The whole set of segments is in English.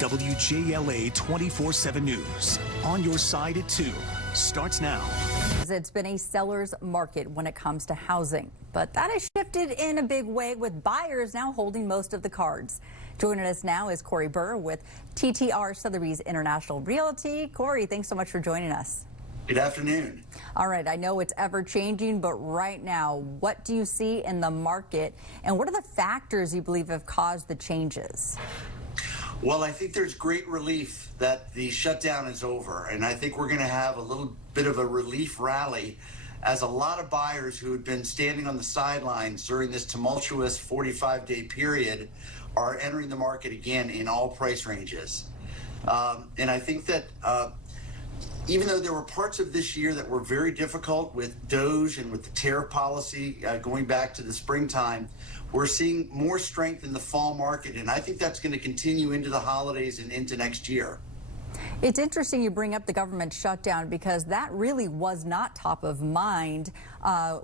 WJLA 24/7 News. On your side at 2 starts now. It's been a seller's market when it comes to housing, but that has shifted in a big way with buyers now holding most of the cards. Joining us now is Burr with TTR Sotheby's International Realty. Corey, thanks so much for joining us. Good afternoon. All right, I know it's ever changing, but right now, what do you see in the market and what are the factors you believe have caused the changes? Well, I think there's great relief that the shutdown is over, and I think we're going to have a little bit of a relief rally as a lot of buyers who had been standing on the sidelines during this tumultuous 45-day period are entering the market again in all price ranges. And I think that even though there were parts of this year that were very difficult with DOGE and with the tariff policy going back to the springtime, we're seeing more strength in the fall market, and I think that's going to continue into the holidays and into next year. It's interesting you bring up the government shutdown because that really was not top of mind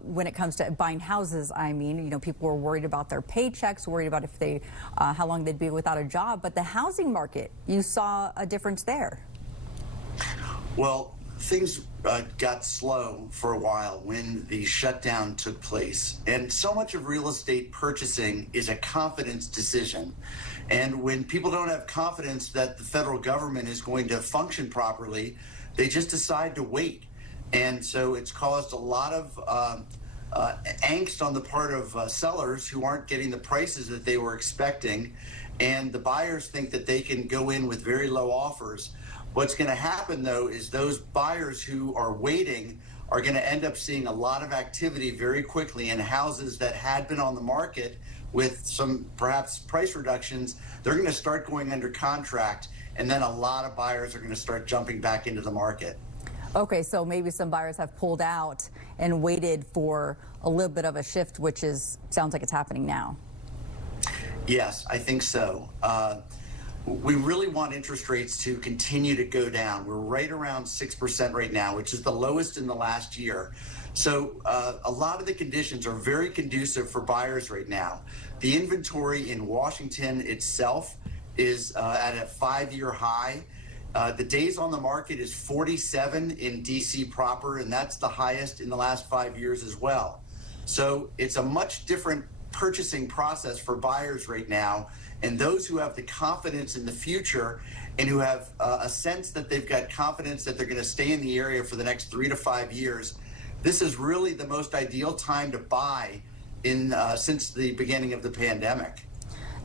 when it comes to buying houses. I mean, you know, people were worried about their paychecks, worried about if they, how long they'd be without a job. But the housing market, you saw a difference there. Well, things got slow for a while when the shutdown took place. And so much of real estate purchasing is a confidence decision. And when people don't have confidence that the federal government is going to function properly, they just decide to wait. And so it's caused a lot of angst on the part of sellers who aren't getting the prices that they were expecting. And the buyers think that they can go in with very low offers. What's going to happen, though, is those buyers who are waiting are going to end up seeing a lot of activity very quickly in houses that had been on the market with some perhaps price reductions. They're going to start going under contract, and then a lot of buyers are going to start jumping back into the market. Okay, so maybe some buyers have pulled out and waited for a little bit of a shift, which sounds like it's happening now. Yes, I think so. We really want interest rates to continue to go down. We're right around 6% right now, which is the lowest in the last year. So a lot of the conditions are very conducive for buyers right now. The inventory in Washington itself is at a 5-year high. The days on the market is 47 in DC proper, and that's the highest in the last 5 years as well. So it's a much different purchasing process for buyers right now. And those who have the confidence in the future and who have a sense that they've got confidence that they're going to stay in the area for the next 3 to 5 years, this is really the most ideal time to buy since the beginning of the pandemic.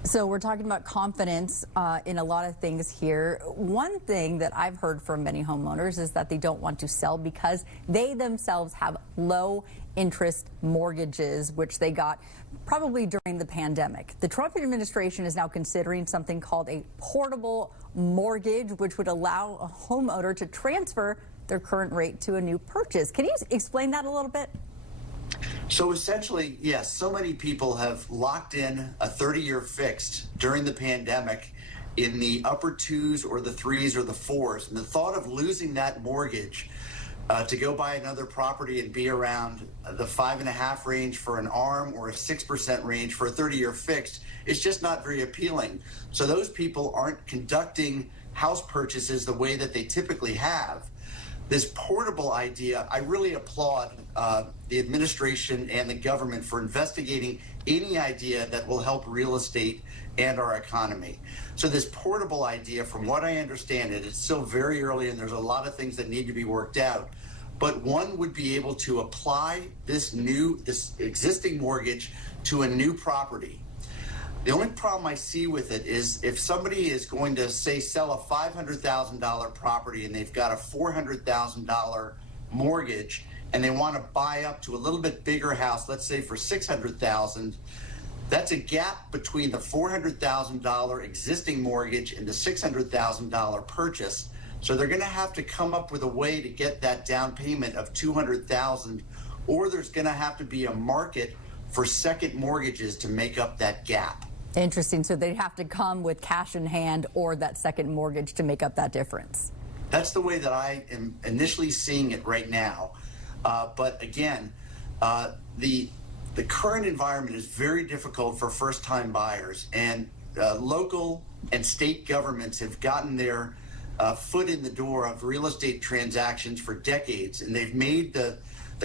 So we're talking about confidence in a lot of things here. One thing that I've heard from many homeowners is that they don't want to sell because they themselves have low interest mortgages, which they got probably during the pandemic. The Trump administration is now considering something called a portable mortgage, which would allow a homeowner to transfer their current rate to a new purchase. Can you explain that a little bit? So essentially, yes, so many people have locked in a 30-year fixed during the pandemic in the upper 2s or the 3s or the 4s. And the thought of losing that mortgage to go buy another property and be around the 5.5 range for an ARM or a 6% range for a 30-year fixed is just not very appealing. So those people aren't conducting house purchases the way that they typically have. This portable idea, I really applaud the administration and the government for investigating any idea that will help real estate and our economy. So this portable idea, from what I understand it's still very early and there's a lot of things that need to be worked out. But one would be able to apply this existing mortgage to a new property. The only problem I see with it is if somebody is going to, say, sell a $500,000 property and they've got a $400,000 mortgage and they want to buy up to a little bit bigger house, let's say for $600,000, that's a gap between the $400,000 existing mortgage and the $600,000 purchase. So they're going to have to come up with a way to get that down payment of $200,000, or there's going to have to be a market for second mortgages to make up that gap. Interesting. So they'd have to come with cash in hand or that second mortgage to make up that difference. That's the way that I am initially seeing it right now. But again, the current environment is very difficult for first-time buyers, and local and state governments have gotten their foot in the door of real estate transactions for decades, and they've made the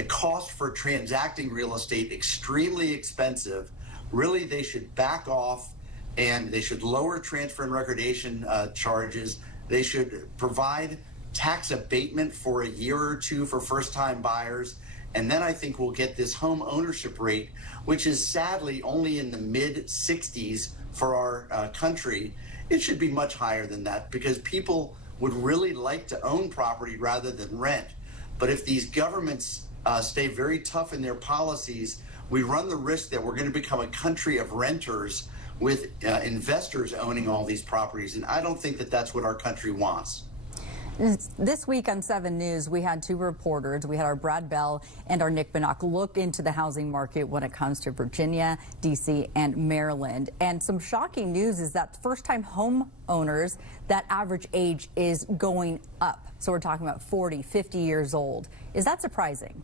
cost for transacting real estate extremely expensive. Really, they should back off, and they should lower transfer and recordation charges. They should provide tax abatement for a year or two for first-time buyers. And then I think we'll get this home ownership rate, which is sadly only in the mid-60s for our country. It should be much higher than that because people would really like to own property rather than rent. But if these governments stay very tough in their policies, we run the risk that we're going to become a country of renters with investors owning all these properties. And I don't think that that's what our country wants. This week on 7 News, we had 2 reporters. We had our Brad Bell and our Nick Bannock look into the housing market when it comes to Virginia, D.C., and Maryland. And some shocking news is that first-time home owners, that average age is going up. So we're talking about 40, 50 years old. Is that surprising?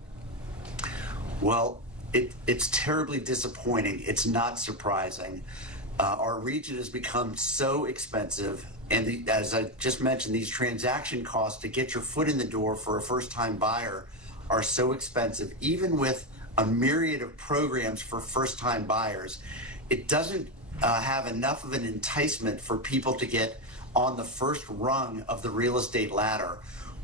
Well, it's terribly disappointing. It's not surprising. Our region has become so expensive. And as I just mentioned, these transaction costs to get your foot in the door for a first-time buyer are so expensive. Even with a myriad of programs for first-time buyers, it doesn't have enough of an enticement for people to get on the first rung of the real estate ladder.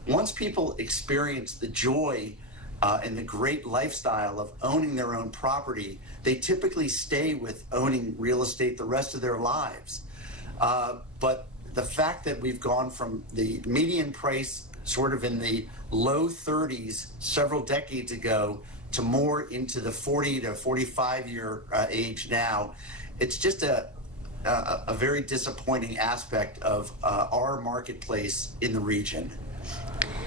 Once people experience the joy and the great lifestyle of owning their own property, they typically stay with owning real estate the rest of their lives. But the fact that we've gone from the median price sort of in the low 30s several decades ago to more into the 40 to 45 year age now, it's just a very disappointing aspect of our marketplace in the region.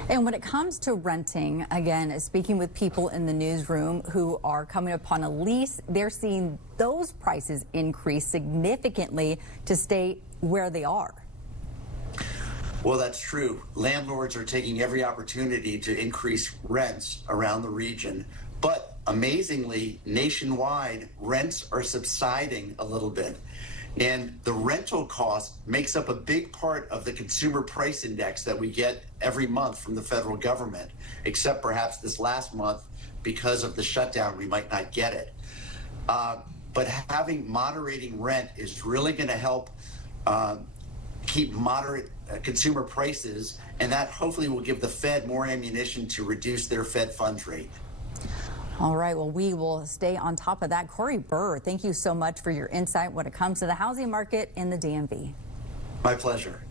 And when it comes to renting, again, speaking with people in the newsroom who are coming upon a lease, they're seeing those prices increase significantly to stay where they are. Well, that's true. Landlords are taking every opportunity to increase rents around the region. But amazingly, nationwide, rents are subsiding a little bit. And the rental cost makes up a big part of the consumer price index that we get every month from the federal government, except perhaps this last month, because of the shutdown, we might not get it. But having moderating rent is really going to help keep moderate consumer prices, and that hopefully will give the Fed more ammunition to reduce their Fed funds rate. All right, well, we will stay on top of that. Corey Burr, thank you so much for your insight when it comes to the housing market in the DMV. My pleasure.